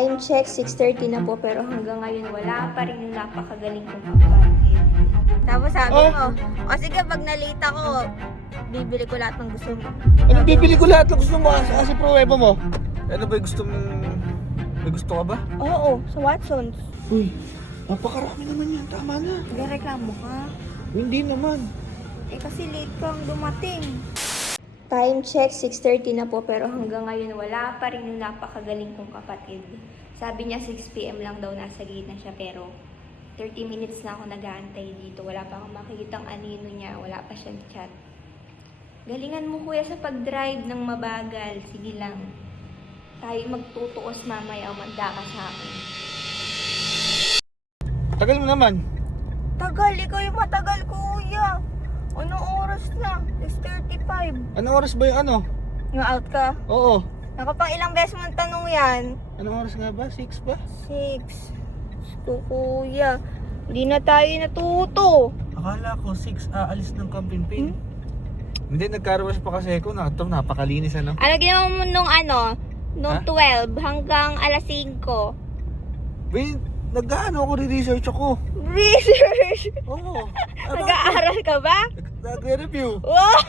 Time check, 6:30 na po, pero hanggang ngayon wala pa rin yung napakagaling kong kapatid. Tapos sabi mo, o sige, pag nalita ko, bibili ko lahat ng gusto mo. Ano bibili ko lahat ng gusto mo kasi pruweba mo? Ano ba yung gusto mong... May gusto ka ba? Oo, sa Watsons. Uy, napakarami naman yan. Tama na. Nagreklamo ka? Hindi naman. Eh kasi late kang dumating. Time check, 6:30 na po, pero hanggang ngayon wala pa rin yung napakagaling kong kapatid. Sabi niya 6 PM lang daw nasa gate na siya, pero 30 minutes na ako nag-aantay dito. Wala pa akong makikitang anino niya, wala pa siyang chat. Galingan mo kuya sa pag-drive ng mabagal. Sige lang. Tayo magtutuos mamaya o manda ka sa akin. Tagal mo naman. Tagal, ikaw yung matagal kuya. Anong oras na? 6:35. Anong oras ba yung ano? Nga out ka? Oo. Nakapang ilang beses mong tanong yan? Anong oras nga ba? 6 ba? 6. Kuya, hindi na tayo natuto. Akala ko 6 aalis ng camping pin. Hindi, nagkarawas pa kasi ako. Napakalinis ano? Ano ginawa mo nung 12 hanggang alas 5? Wait, nag-ano ako, re-research ako. Research! Oo. Nag-aaral ka ba? Nagre-review. Wow!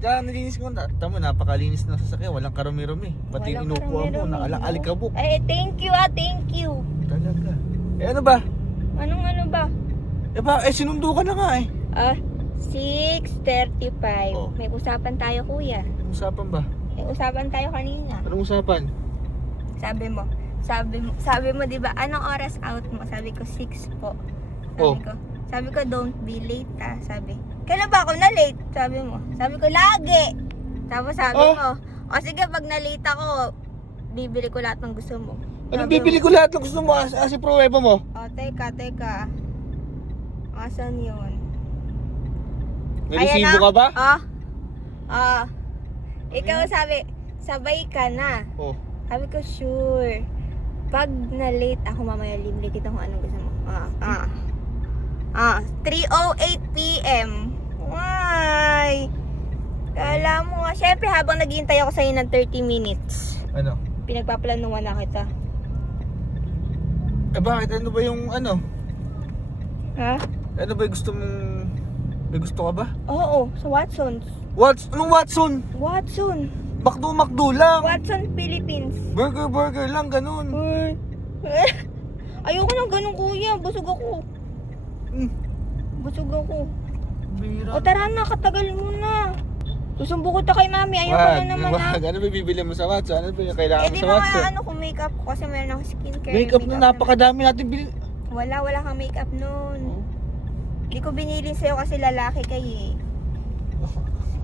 Diyan, nilinis ko. Tama, napakalinis ng sasakyan. Walang karumi-rumi. Pati Walang inupuan mo, karumi-rumi. alikabok. Ay, thank you thank you. Talaga. Eh ano ba? Anong ano ba? Sinundo ka na nga eh. 6:35. Oh. May usapan tayo kuya. Anong usapan ba? May usapan tayo kanina. Anong usapan? Sabi mo 'di ba, anong oras out mo? Sabi ko 6 po. Sabi ko don't be late Sabi. Kailan ba ako na late? Sabi mo. Sabi ko lagi. Tapos sabi mo, o sige pag na late ako, bibili ko lahat ng gusto mo. Ano bibili ko lahat ng gusto mo kasi pruweba mo? O teka. Asan 'yun? Naresibo ka ba? Ikaw sabi, sabay ka na. Oh. Sabi ko, sure. Pag na-late ako mamaya, libre kita kung anong gusto mo. 3:08 PM. Why? Kala mo nga, syempre habang naghihintay ako sa'yo ng 30 minutes, Ano? pinagpaplanuhan na kita. Bakit? Ano ba yung ano? Ha? Ano ba yung gusto mong... May gusto ka ba? Oo, sa Watsons. Anong Watson? Watson. Makdo lang. Watson, Philippines. Burger lang, ganun. Uy. Ayoko ng ganun kuya, busog ako. Busog ako. Bira. O tara na, katagal mo na. Susumbo ko ta kay mami, ayoko na naman ha. Ano ba bibili mo sa Watson? Ano ba yung kailangan mo Di sa ba Watson? nga kung makeup ko kasi meron ako skincare. Makeup na napakadami natin bilhin. Wala kang makeup nun. Hindi ko binili sa'yo kasi lalaki kayo eh.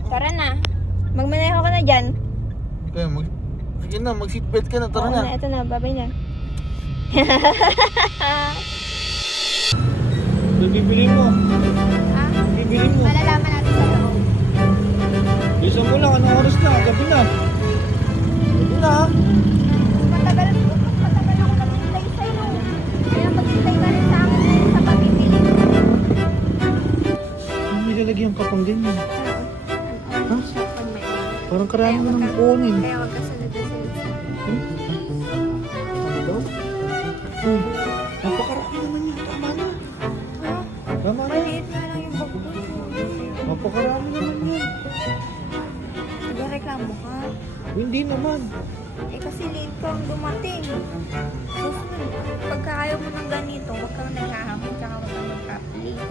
Tara na. Magmaneho ka na dyan. Kaya sige na, mag-seatbelt ka na, tara na. Ito na, babay na. Ano bibili mo? Ha? Bibili mo? Malalaman natin sa loob. Bisa mo lang, anong oras na? Gabi na. Gabi na ha? Matagal ako naghintay sa'yo. Kaya maghintay ka rin sa akin sa pabibili. May lalagyan ka pang ganyan. Ha? Parang karami mo nang kunin. Kaya wag ka sunod-sunod. Ano daw? Napakarami naman yan. Tama na. Ha? Tama na. Maliit nga lang yung bag ko. Napakarami naman yan. Nagreklamo ka? Hindi naman. Eh kasi late kang dumating. Susunod, pagka ayaw mo ng ganito, huwag kang naghahamon, tsaka huwag kang mag-update.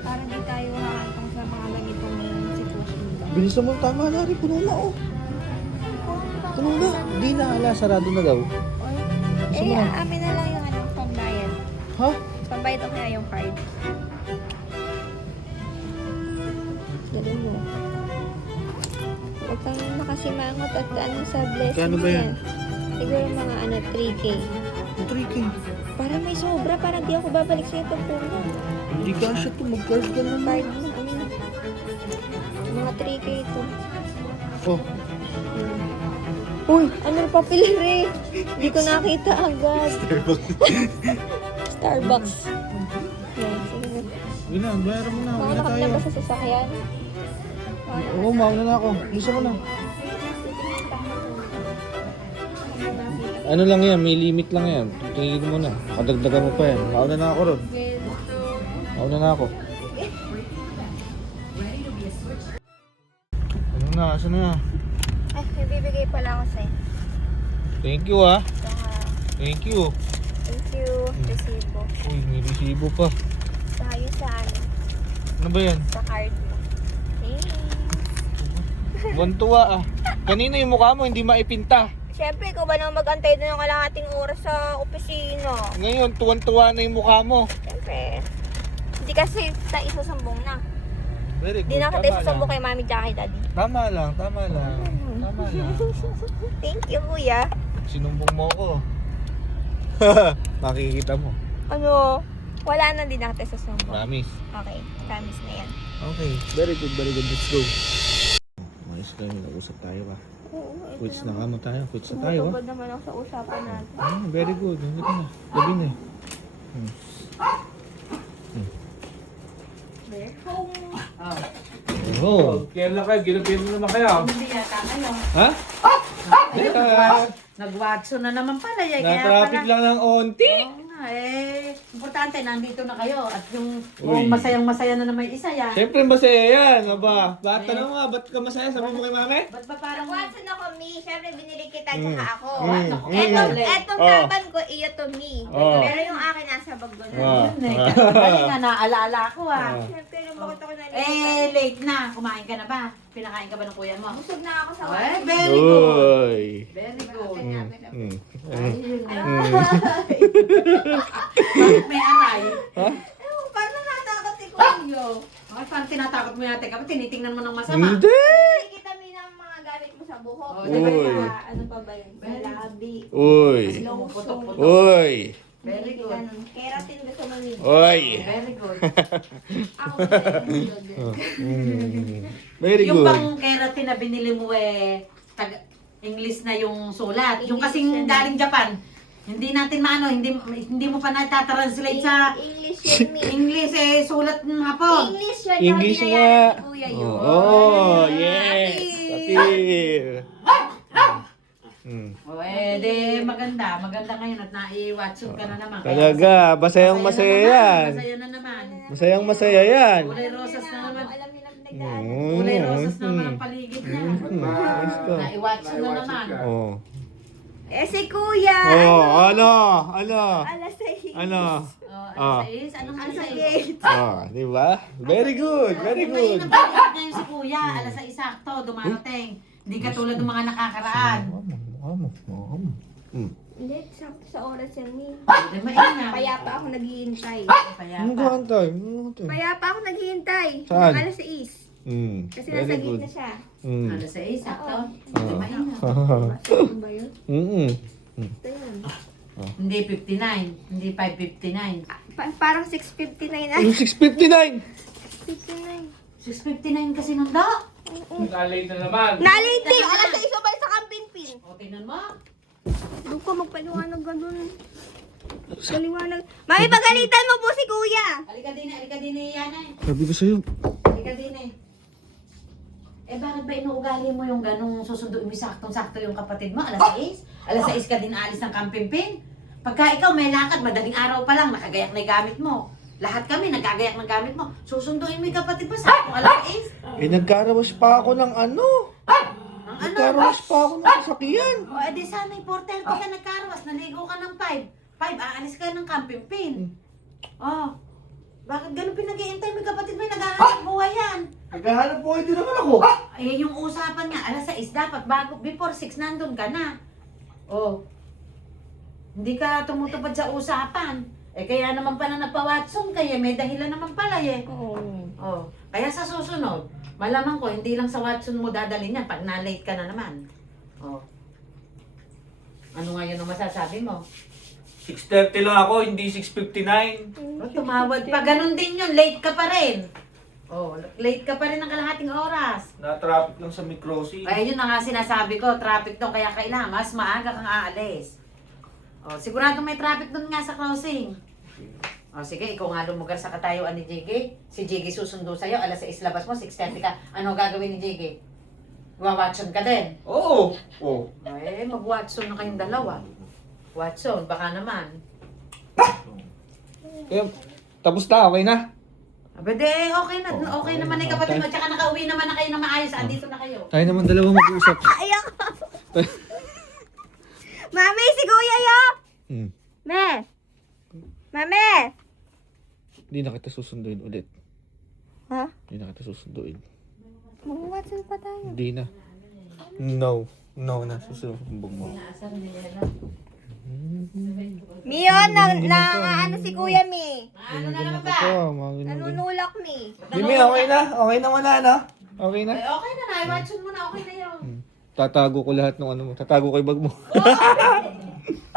Para di tayo hakantong sa mga ganitong sitwasyon ba? Bilisan mo, tama na rin. Puno na oh. Puno na. Hindi na, ala. Sarado na daw. Eh, amin na lang yung pambayad. Ha? Pambayad o kaya yung card. Galing mo. Huwag kang makasimangot at sa blessing. Kano ba yan? Siguro mga 3K. 3K. Para may sobra, para di ako babalik sa'yo itong puno. Hindi ka siya to. Mag-card ka naman. Card mo, mga 3K ito. Oh. Uy, ano pa pilari? Hindi ko nakita agad. Starbucks. Yan, sige na. Sige na, bayaran mo na. Huwag na Mauna ka tayo. na ba sa sasakyan? Oo, mauna na ako. Bisa ko na. Ano lang yan, may limit lang yan. Tingin mo na. Kadagdagan mo pa yan. Mauna na ako ron. Mauna na ako. Ano na, asan na? Ay, may bibigay pala ako sa'yo. Thank you ah. Saka, Thank you. thank you, resibo. Uy, may resibo pa. Saka yun sa ano, Ano ba yan? sa card mo. Thanks. Buwan-tuwa ah. Kanina yung mukha mo hindi maipinta. Siyempre, ikaw ba naman mag-antay doon ng kalahating oras sa opisina? Ngayon, tuwan-tuwa na yung mukha mo. Siyempre. Hindi kasi sa isasumbong na. Very good. Hindi na kita Tama isasumbong lang. kay Mami tsaka kay Daddy. Tama lang, tama lang. Tama lang. Thank you, kuya. Sinumbong mo ko. Makikita mo. Ano? Wala na din na kita isasumbong. Promise. Okay, promise na yan. Okay. Very good, very good. Let's go. Umayos kayo, nag-usap tayo ba? Oo, ito Quits na naman. kamo tayo. Quits na tayo. Tumutugod naman ako sa usapan natin. Very good. Hindi ka na. Gabi na eh. Oh. Kailan kayo? Ginapin mo naman kayo. Hindi yata kayo. Ha? Teka. Nag-Watson na naman pala. Na-traffic lang ng onti. Oo nga eh. Importante, nandito na kayo. At yung Uy. masayang-masaya na naman isa yan. Siyempre masaya yan. Aba, bakit tanong nga, ba't ka masaya? Sabi mo kay mami? Ba't ba parang... Nag-Watson ako, Mi. Siyempre, binili kita tsaka ako. Mm. Etong Oh. laban ko, iyo to, Mi. Oh. Pero yung akin nasa bag ko na. Ah. Kaya nga, naalaala ko ah. Siyempre, lumukot ako na Late na. Kumain ka na ba? Pinakain ka ba ng kuya mo? Busog na ako sa Eh, Watson. very good. Uy. Very good. Mm. Ayun eh. Bakit may aray? Paano natakot si Kuya? Bakit parang tinatakot mo yate ka? Tinitingnan mo ng masama. Hindi. Hindi kita, Mi, ng mga gamit mo sa buhok. Oh, Diba Uy. sa, ano pa ba yun? Sa labi. Uy. Lotion. Uy. Very good. Ganun. Keratin gusto mo, Mi. Uy. Very good. Ako very good. Very Yung good. pang keratin na binili mo English na yung sulat. Yung kasing galing Japan. Hindi natin maano, hindi mo pa natatranslate sa English yun, Mi. English sulat ng hapon. English yun. English tsaka nga. binayaran ni Kuya yun. Oh, yes. Patir. De maganda. Maganda ngayon at nai-Watson ka na naman. Talaga, masayang masaya yan. Masaya na naman. Masayang masaya yan. Kulay rosas na naman. Alam niyo na pinagdaan. Kulay rosas na naman ang paligid niya. Ayos ka. Nai-Watson na naman. Oh. Eh, si Kuya. Oh, ano? Alas 6. Ano? Ano sa is? Anong Ang sa is? gate. Ah, di ba? Very good, very good. Ngayon ang paligid ngayon si Kuya. Alas sa isakto, dumarating. Hindi katulad ng mga nakakaraan. Hindi, sakto sa oras yan, Mi. Hindi mainam. Kaya pa ako naghihintay. Kaya Ano pa. gantay? Kaya pa ako naghihintay. Saan? Alas 6. Kasi nasa Very gate good. na siya. Alas sa isakto. Hindi mainam. Ano ba yun? Ito yan. Hindi 59. Hindi 5:59. Parang 6:59 na. Yung 6:59! 6:59. 6:59 kasi nung do. Nalate na naman. Nalate! Alas 6 ba sa kampin-pin? O, tingnan mo. Doon ka magpaliwanag ganun. Paliwanag. Mami, pagalitan mo po si Kuya! Halika din eh, Yana eh. Sabi ko sa'yo. Halika din eh. Eh, bakit ba inuugali mo yung ganong susunduin mo saktong-sakto yung kapatid mo? Alas 6? Alas 6 ka din aalis ng kampimpin? Pagka ikaw may lakad, madaling araw pa lang, nakagayak na yung gamit mo. Lahat kami nagagayak ng gamit mo. Susunduin mo yung kapatid mo saktong alas 6? Eh, nagkarawas pa ako ng ano? Ang ano? Nagkarawas pa ako ng sasakyan. O, edi sana yung 4:30 ka nagkarwas, naligo ka ng 5. 5, aalis ka ng kampimpin. Oh, bakit ganun pinag-iintay mo yung kapatid mo? Naghahanap buhay yan. Naghahanap buhay din naman ako. Ay, yung usapan nga, alas 6 dapat, before 6 nandun ka na. Oh, hindi ka tumutupad sa usapan. Eh, kaya naman pala nagpa-Watson kaya may dahilan naman pala eh. Oo. Oh, kaya sa susunod, malamang ko, hindi lang sa Watson mo dadalhin yan pag na-late ka na naman. Oh. Ano nga yun ang masasabi mo? 6:30 lang ako, hindi 6:59. Oh, tumawad pa, ganun din yun, late ka pa rin. Oh, late ka pa rin ng kalahating oras. Na-traffic lang sa Microsi. Kaya yun na nga sinasabi ko, traffic doon, kaya kailangan mas maaga kang aalis. O, sigurado may traffic doon nga sa crossing. O, sige, ikaw nga lumugar sa katayuan ni JG. Si JG susundo sa'yo, alas 6 labas mo, 6:30 ka. Ano gagawin ni JG? Wa-Watson ka din. Oo. Oh. Eh, mag-Watson na kayong dalawa. Watson, baka naman. Eh, tapos na, okay na. Abede, okay na. Okay naman ay kapatid mo. Tsaka nakauwi naman na kayo na maayos. Andito na kayo. Tayo naman dalawa mag-uusap. Ayak! Mami, si Kuya yo! Hmm. Me! Mami! Hindi na kita susunduin ulit. Ha? Hindi na kita susunduin. Mag-Watson pa tayo. Hindi na. No. No na. Susumbong mo. Mio, ano si Kuya Mi? Ano na naman ba? Nanunulak Mi. Jimmy, okay na? Okay na wala na? Okay na? Eh, okay na na. Watson mo na. Okay na yun. Tatago ko lahat ng ano mo. Tatago ko yung bag mo.